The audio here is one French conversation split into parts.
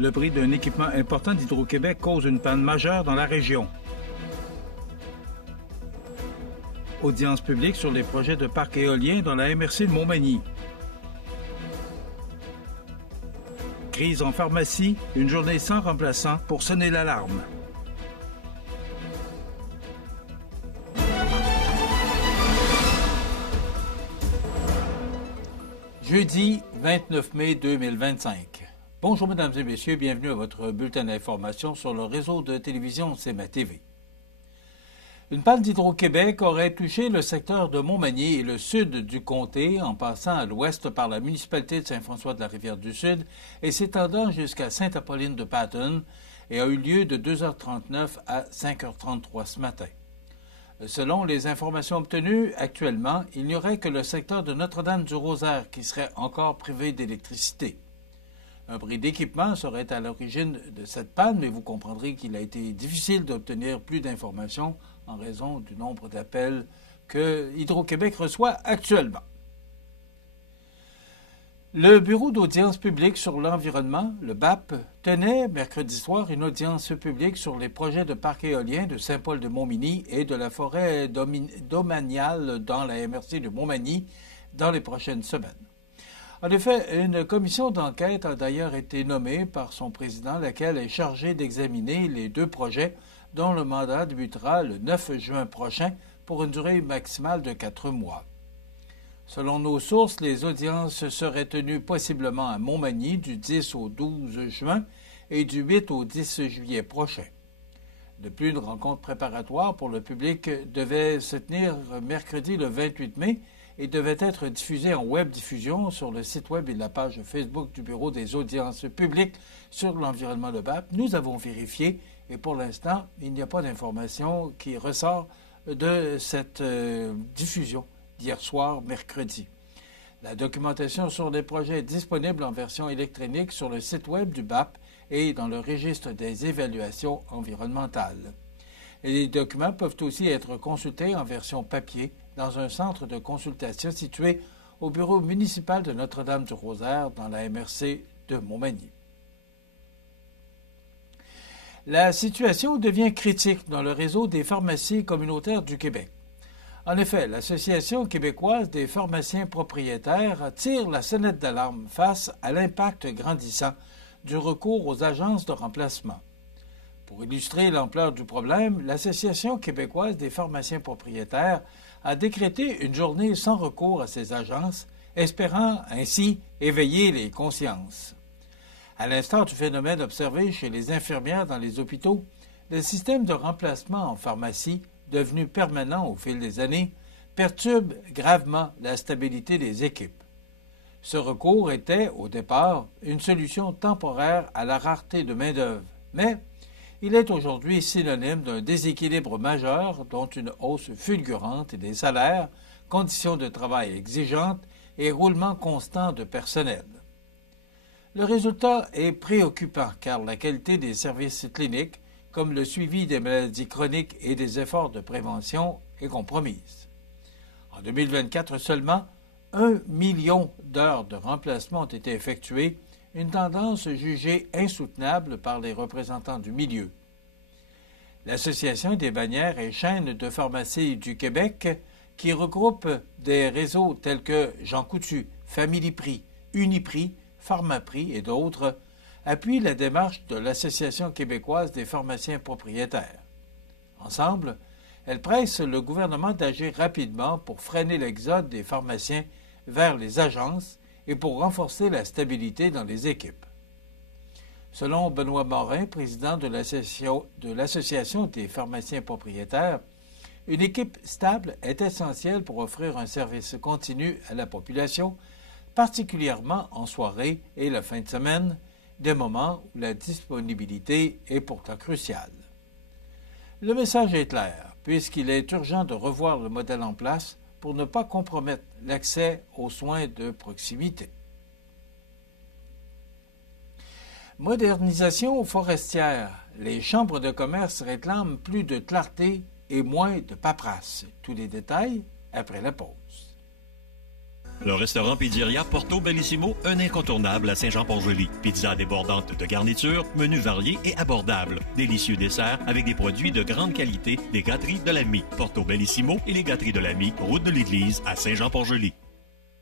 Le bris d'un équipement important d'Hydro-Québec cause une panne majeure dans la région. Audience publique sur les projets de parcs éoliens dans la MRC de Montmagny. Crise en pharmacie, une journée sans remplaçant pour sonner l'alarme. Jeudi 29 mai 2025. Bonjour mesdames et messieurs, bienvenue à votre bulletin d'information sur le réseau de télévision CMA TV. Une panne d'Hydro-Québec aurait touché le secteur de Montmagny et le sud du comté en passant à l'ouest par la municipalité de Saint-François-de-la-Rivière-du-Sud et s'étendant jusqu'à Sainte-Apolline-de-Patten et a eu lieu de 2h39 à 5h33 ce matin. Selon les informations obtenues actuellement, il n'y aurait que le secteur de Notre-Dame-du-Rosaire qui serait encore privé d'électricité. Un bris d'équipement serait à l'origine de cette panne, mais vous comprendrez qu'il a été difficile d'obtenir plus d'informations en raison du nombre d'appels que Hydro-Québec reçoit actuellement. Le Bureau d'audience publique sur l'environnement, le BAP, tenait mercredi soir une audience publique sur les projets de parcs éoliens de Saint-Paul-de-Montmagny et de la forêt domaniale dans la MRC de Montmagny dans les prochaines semaines. En effet, une commission d'enquête a d'ailleurs été nommée par son président, laquelle est chargée d'examiner les deux projets dont le mandat débutera le 9 juin prochain pour une durée maximale de 4 mois. Selon nos sources, les audiences seraient tenues possiblement à Montmagny du 10 au 12 juin et du 8 au 10 juillet prochain. De plus, une rencontre préparatoire pour le public devait se tenir mercredi le 28 mai et devait être diffusée en web diffusion sur le site web et la page Facebook du Bureau des audiences publiques sur l'environnement de BAP. Nous avons vérifié et pour l'instant, il n'y a pas d'information qui ressort de cette diffusion d'hier soir, mercredi. La documentation sur les projets est disponible en version électronique sur le site web du BAP et dans le registre des évaluations environnementales. Et les documents peuvent aussi être consultés en version papier dans un centre de consultation situé au bureau municipal de Notre-Dame-du-Rosaire dans la MRC de Montmagny. La situation devient critique dans le réseau des pharmacies communautaires du Québec. En effet, l'Association québécoise des pharmaciens propriétaires tire la sonnette d'alarme face à l'impact grandissant du recours aux agences de remplacement. Pour illustrer l'ampleur du problème, l'Association québécoise des pharmaciens propriétaires a décrété une journée sans recours à ces agences, espérant ainsi éveiller les consciences. À l'instar du phénomène observé chez les infirmières dans les hôpitaux, le système de remplacement en pharmacie, devenu permanent au fil des années, perturbe gravement la stabilité des équipes. Ce recours était, au départ, une solution temporaire à la rareté de main-d'œuvre, mais il est aujourd'hui synonyme d'un déséquilibre majeur dont une hausse fulgurante des salaires, conditions de travail exigeantes et roulement constant de personnel. Le résultat est préoccupant car la qualité des services cliniques, comme le suivi des maladies chroniques et des efforts de prévention, est compromise. En 2024 seulement, 1 million d'heures de remplacement ont été effectuées, une tendance jugée insoutenable par les représentants du milieu. L'Association des bannières et chaînes de pharmacie du Québec, qui regroupe des réseaux tels que Jean Coutu, Familiprix, Uniprix, Pharmaprix et d'autres, appuie la démarche de l'Association québécoise des pharmaciens propriétaires. Ensemble, elles pressent le gouvernement d'agir rapidement pour freiner l'exode des pharmaciens vers les agences et pour renforcer la stabilité dans les équipes. Selon Benoît Morin, président de l'Association des pharmaciens propriétaires, une équipe stable est essentielle pour offrir un service continu à la population, particulièrement en soirée et la fin de semaine, des moments où la disponibilité est pourtant cruciale. Le message est clair, puisqu'il est urgent de revoir le modèle en place pour ne pas compromettre l'accès aux soins de proximité. Modernisation forestière. Les chambres de commerce réclament plus de clarté et moins de paperasse. Tous les détails après la pause. Le restaurant Pizzeria Porto Bellissimo, un incontournable à Saint-Jean-Port-Joli. Pizza débordante de garniture, menu varié et abordable. Délicieux desserts avec des produits de grande qualité des gâteries de l'Ami. Porto Bellissimo et les gâteries de l'Ami, route de l'église à Saint-Jean-Port-Joli.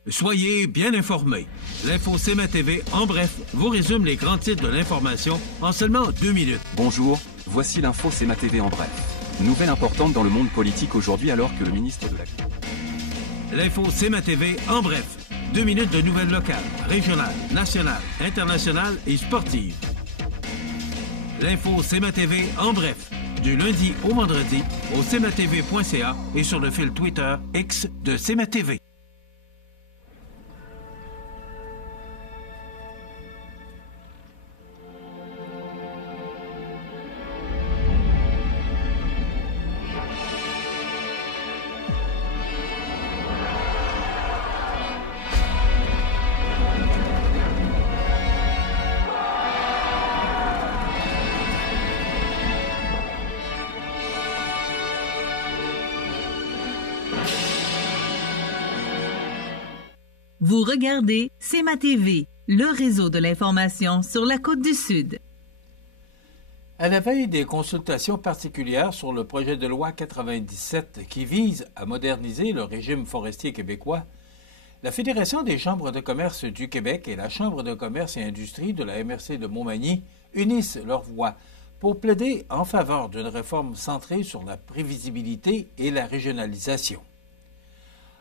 Soyez bien informés. L'Info CMA TV, en bref, vous résume les grands titres de l'information en seulement 2 minutes. Bonjour, voici l'Info CMA TV en bref. Nouvelle importante dans le monde politique aujourd'hui alors que le ministre de la... L'Info CMA TV, en bref. 2 minutes de nouvelles locales, régionales, nationales, internationales et sportives. L'Info CMA TV, en bref. Du lundi au vendredi au cmatv.ca et sur le fil Twitter X de CMA TV. Vous regardez CMA TV, le réseau de l'information sur la Côte-du-Sud. À la veille des consultations particulières sur le projet de loi 97 qui vise à moderniser le régime forestier québécois, la Fédération des chambres de commerce du Québec et la Chambre de commerce et industrie de la MRC de Montmagny unissent leurs voix pour plaider en faveur d'une réforme centrée sur la prévisibilité et la régionalisation.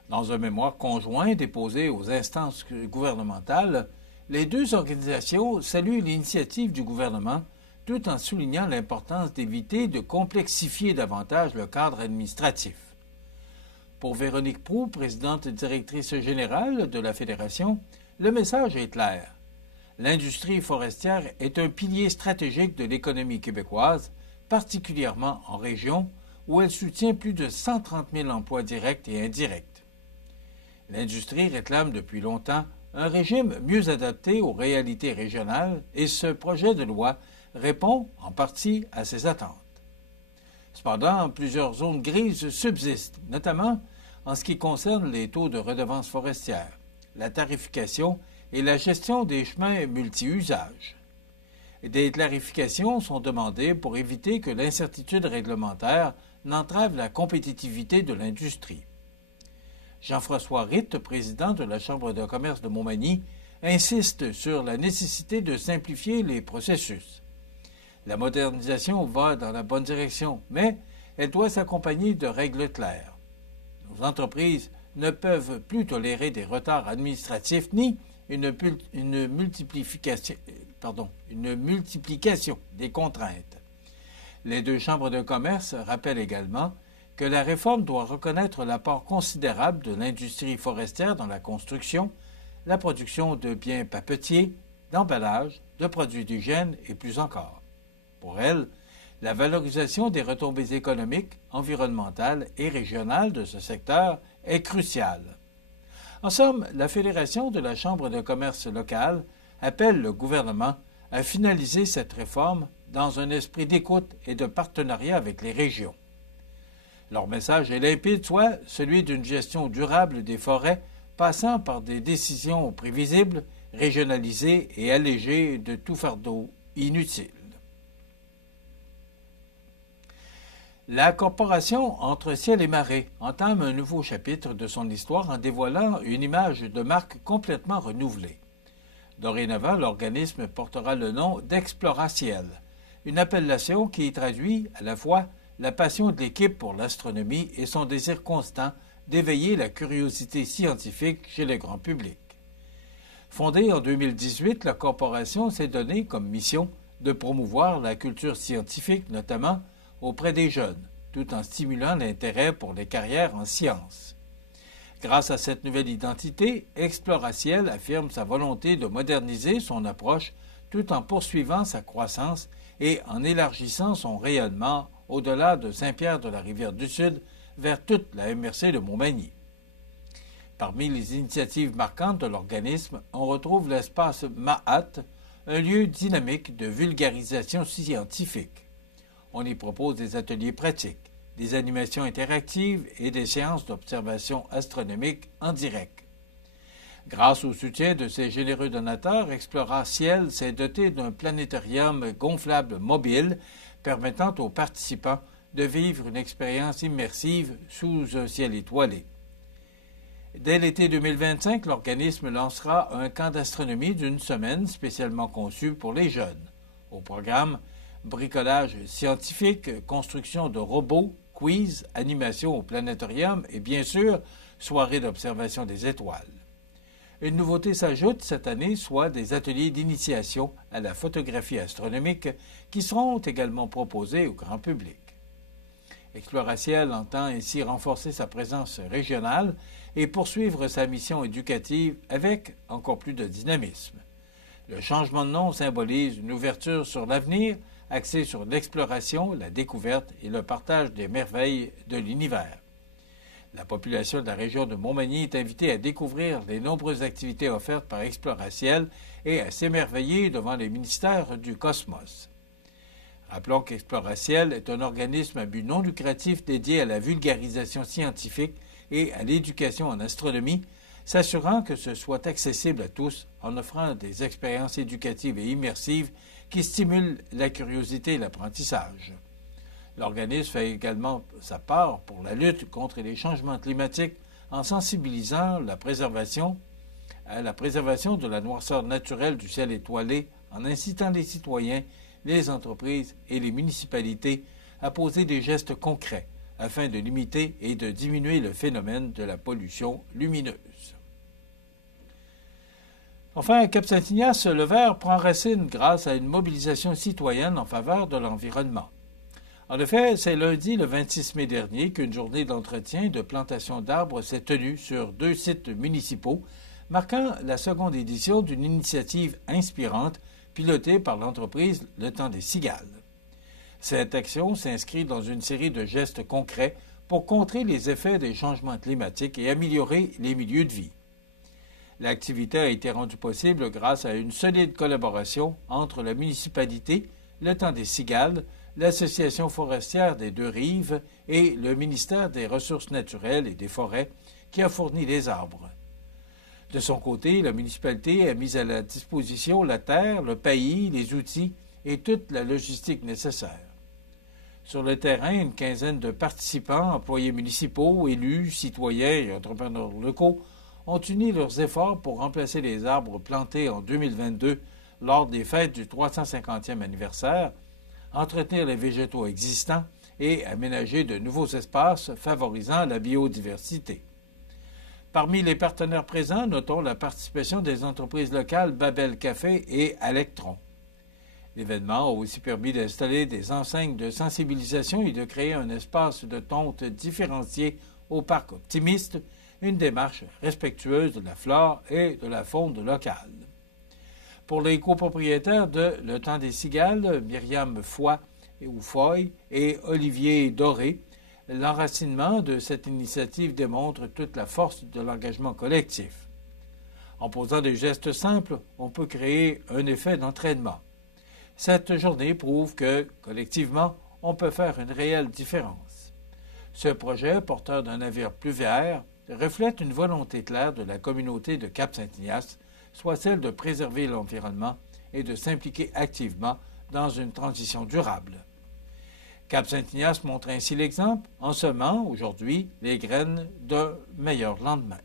Dans un mémoire conjoint déposé aux instances gouvernementales, les deux organisations saluent l'initiative du gouvernement tout en soulignant l'importance d'éviter de complexifier davantage le cadre administratif. Pour Véronique Proulx, présidente et directrice générale de la Fédération, le message est clair. L'industrie forestière est un pilier stratégique de l'économie québécoise, particulièrement en région, où elle soutient plus de 130 000 emplois directs et indirects. L'industrie réclame depuis longtemps un régime mieux adapté aux réalités régionales et ce projet de loi répond en partie à ces attentes. Cependant, plusieurs zones grises subsistent, notamment en ce qui concerne les taux de redevance forestière, la tarification et la gestion des chemins multi-usages. Des clarifications sont demandées pour éviter que l'incertitude réglementaire n'entrave la compétitivité de l'industrie. Jean-François Ritt, président de la Chambre de commerce de Montmagny, insiste sur la nécessité de simplifier les processus. La modernisation va dans la bonne direction, mais elle doit s'accompagner de règles claires. Nos entreprises ne peuvent plus tolérer des retards administratifs ni une multiplication des contraintes. Les deux chambres de commerce rappellent également que la réforme doit reconnaître l'apport considérable de l'industrie forestière dans la construction, la production de biens papetiers, d'emballages, de produits d'hygiène et plus encore. Pour elle, la valorisation des retombées économiques, environnementales et régionales de ce secteur est cruciale. En somme, la Fédération de la Chambre de commerce locale appelle le gouvernement à finaliser cette réforme dans un esprit d'écoute et de partenariat avec les régions. Leur message est limpide, soit celui d'une gestion durable des forêts passant par des décisions prévisibles, régionalisées et allégées de tout fardeau inutile. La corporation Entre ciel et marée entame un nouveau chapitre de son histoire en dévoilant une image de marque complètement renouvelée. Dorénavant, l'organisme portera le nom d'Exploraciel, une appellation qui traduit à la fois la passion de l'équipe pour l'astronomie et son désir constant d'éveiller la curiosité scientifique chez le grand public. Fondée en 2018, la corporation s'est donnée comme mission de promouvoir la culture scientifique, notamment auprès des jeunes, tout en stimulant l'intérêt pour les carrières en sciences. Grâce à cette nouvelle identité, Exploraciel affirme sa volonté de moderniser son approche tout en poursuivant sa croissance et en élargissant son rayonnement au-delà de Saint-Pierre-de-la-Rivière-du-Sud vers toute la MRC de Montmagny. Parmi les initiatives marquantes de l'organisme, on retrouve l'espace Mahat, un lieu dynamique de vulgarisation scientifique. On y propose des ateliers pratiques, des animations interactives et des séances d'observation astronomique en direct. Grâce au soutien de ses généreux donateurs, Explora Ciel s'est doté d'un planétarium gonflable mobile permettant aux participants de vivre une expérience immersive sous un ciel étoilé. Dès l'été 2025, l'organisme lancera un camp d'astronomie d'une semaine spécialement conçu pour les jeunes. Au programme, bricolage scientifique, construction de robots, quiz, animation au planétorium et bien sûr, soirée d'observation des étoiles. Une nouveauté s'ajoute cette année, soit des ateliers d'initiation à la photographie astronomique qui seront également proposés au grand public. Explora Ciel entend ainsi renforcer sa présence régionale et poursuivre sa mission éducative avec encore plus de dynamisme. Le changement de nom symbolise une ouverture sur l'avenir, axée sur l'exploration, la découverte et le partage des merveilles de l'univers. La population de la région de Montmagny est invitée à découvrir les nombreuses activités offertes par Explora Ciel et à s'émerveiller devant les ministères du cosmos. Rappelons qu'Explora Ciel est un organisme à but non lucratif dédié à la vulgarisation scientifique et à l'éducation en astronomie, s'assurant que ce soit accessible à tous en offrant des expériences éducatives et immersives qui stimulent la curiosité et l'apprentissage. L'organisme fait également sa part pour la lutte contre les changements climatiques en sensibilisant à la préservation de la noirceur naturelle du ciel étoilé, en incitant les citoyens, les entreprises et les municipalités à poser des gestes concrets afin de limiter et de diminuer le phénomène de la pollution lumineuse. Enfin, à Cap-Saint-Ignace, le vert prend racine grâce à une mobilisation citoyenne en faveur de l'environnement. En effet, c'est lundi, le 26 mai dernier, qu'une journée d'entretien et de plantation d'arbres s'est tenue sur 2 sites municipaux, marquant la seconde édition d'une initiative inspirante pilotée par l'entreprise Le Temps des Cigales. Cette action s'inscrit dans une série de gestes concrets pour contrer les effets des changements climatiques et améliorer les milieux de vie. L'activité a été rendue possible grâce à une solide collaboration entre la municipalité, Le Temps des Cigales, l'Association forestière des Deux-Rives et le ministère des Ressources naturelles et des Forêts qui a fourni les arbres. De son côté, la municipalité a mis à la disposition la terre, le paillis, les outils et toute la logistique nécessaire. Sur le terrain, une quinzaine de participants, employés municipaux, élus, citoyens et entrepreneurs locaux ont uni leurs efforts pour remplacer les arbres plantés en 2022 lors des fêtes du 350e anniversaire, entretenir les végétaux existants et aménager de nouveaux espaces favorisant la biodiversité. Parmi les partenaires présents, notons la participation des entreprises locales Babel Café et Alectron. L'événement a aussi permis d'installer des enseignes de sensibilisation et de créer un espace de tonte différencié au parc Optimiste, une démarche respectueuse de la flore et de la faune locale. Pour les copropriétaires de Le Temps des Cigales, Myriam Foy et Olivier Doré, l'enracinement de cette initiative démontre toute la force de l'engagement collectif. En posant des gestes simples, on peut créer un effet d'entraînement. Cette journée prouve que, collectivement, on peut faire une réelle différence. Ce projet, porteur d'un navire plus vert, reflète une volonté claire de la communauté de Cap-Saint-Ignace, soit celle de préserver l'environnement et de s'impliquer activement dans une transition durable. Cap-Saint-Ignace montre ainsi l'exemple en semant aujourd'hui les graines d'un meilleur lendemain.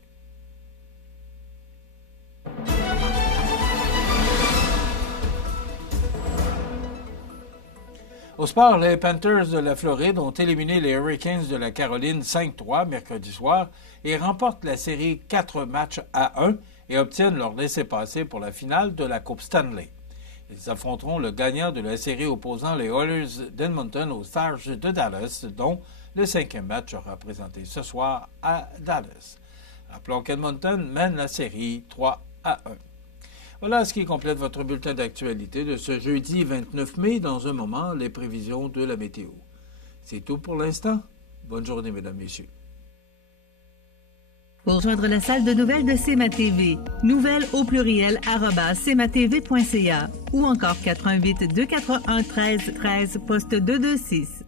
Au sport, les Panthers de la Floride ont éliminé les Hurricanes de la Caroline 5-3 mercredi soir et remportent la série 4 matchs à 1 et obtiennent leur laissez-passer pour la finale de la Coupe Stanley. Ils affronteront le gagnant de la série opposant les Oilers d'Edmonton aux Stars de Dallas, dont le 5e match sera présenté ce soir à Dallas. Rappelons qu'Edmonton mène la série 3-1. Voilà ce qui complète votre bulletin d'actualité de ce jeudi 29 mai. Dans un moment, les prévisions de la météo. C'est tout pour l'instant. Bonne journée, mesdames, messieurs. Pour rejoindre la salle de nouvelles de CMA-TV, nouvelles au pluriel @cmatv.ca ou encore 418-241-1313, poste 226.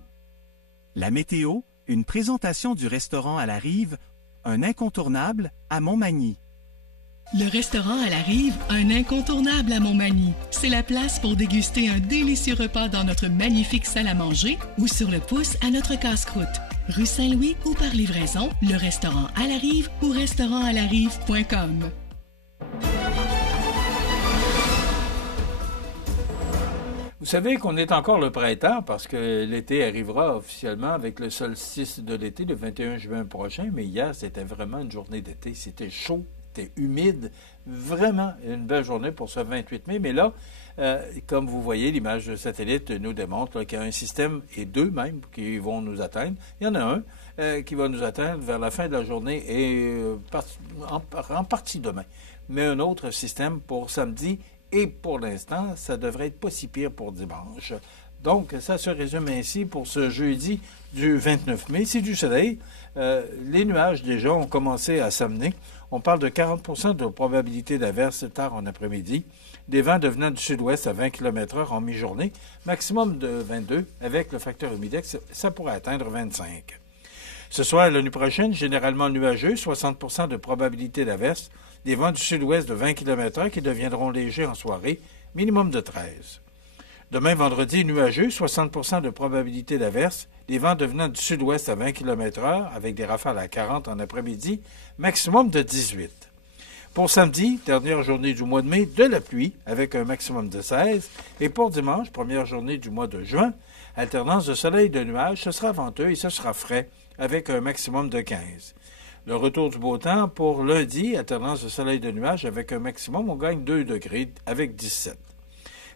La météo, une présentation du restaurant à la Rive, un incontournable à Montmagny. Le restaurant à la Rive, un incontournable à Montmagny. C'est la place pour déguster un délicieux repas dans notre magnifique salle à manger ou sur le pouce à notre casse-croûte. Rue Saint-Louis ou par livraison, le restaurant à la Rive ou restaurantàlarive.com. Vous savez qu'on est encore le printemps parce que l'été arrivera officiellement avec le solstice de l'été le 21 juin prochain, mais hier, c'était vraiment une journée d'été. C'était chaud, c'était humide, vraiment une belle journée pour ce 28 mai. Mais là, comme vous voyez, l'image de satellite nous démontre qu'il y a un système, et deux même, qui vont nous atteindre. Il y en a un qui va nous atteindre vers la fin de la journée et en partie demain. Mais un autre système pour samedi. Et pour l'instant, ça devrait être pas si pire pour dimanche. Donc, ça se résume ainsi pour ce jeudi du 29 mai. C'est du soleil. Les nuages, déjà, ont commencé à s'amener. On parle de 40 de probabilité d'averse tard en après-midi. Des vents devenant du sud-ouest à 20 km/h en mi-journée. Maximum de 22. Avec le facteur humidex, ça pourrait atteindre 25. Ce soir et la nuit prochaine, généralement nuageux, 60 de probabilité d'averse. Des vents du sud-ouest de 20 km/h qui deviendront légers en soirée, minimum de 13. Demain, vendredi, nuageux, 60 de probabilité d'averse, des vents devenant du sud-ouest à 20 km/h avec des rafales à 40 en après-midi, maximum de 18. Pour samedi, dernière journée du mois de mai, de la pluie avec un maximum de 16. Et pour dimanche, première journée du mois de juin, alternance de soleil et de nuages, ce sera venteux et ce sera frais avec un maximum de 15. Le retour du beau temps pour lundi, alternance de soleil et de nuages avec un maximum, on gagne 2 degrés avec 17.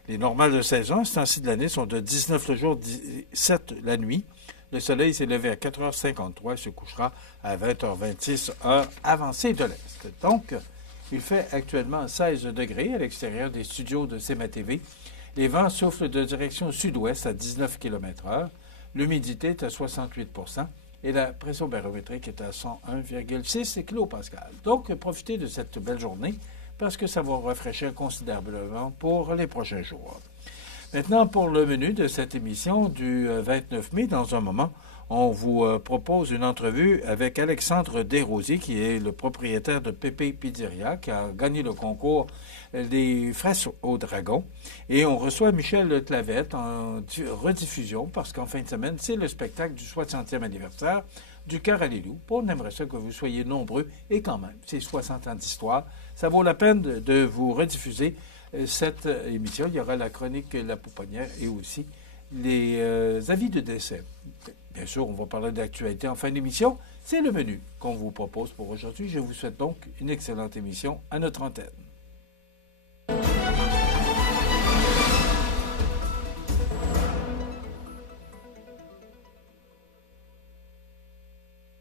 Les normales de saison, ce temps-ci de l'année, sont de 19 le jour, 17 la nuit. Le soleil s'est levé à 4h53 et se couchera à 20h26, heure avancée de l'Est. Donc, il fait actuellement 16 degrés à l'extérieur des studios de CMA-TV. Les vents soufflent de direction sud-ouest à 19 km/h. L'humidité est à 68 % et la pression barométrique est à 101,6 kPa. Donc, profitez de cette belle journée parce que ça va rafraîchir considérablement pour les prochains jours. Maintenant, pour le menu de cette émission du 29 mai, dans un moment, on vous propose une entrevue avec Alexandre Desrosiers, qui est le propriétaire de Pépé Pizzeria, qui a gagné le concours des fraises au dragon. Et on reçoit Michel Clavette en rediffusion, parce qu'en fin de semaine, c'est le spectacle du 60e anniversaire du Cœur à Lilou. On aimerait ça que vous soyez nombreux, et quand même, c'est 60 ans d'histoire. Ça vaut la peine de vous rediffuser cette émission. Il y aura la chronique La Pouponnière et aussi les avis de décès. Bien sûr, on va parler d'actualité en fin d'émission. C'est le menu qu'on vous propose pour aujourd'hui. Je vous souhaite donc une excellente émission à notre antenne.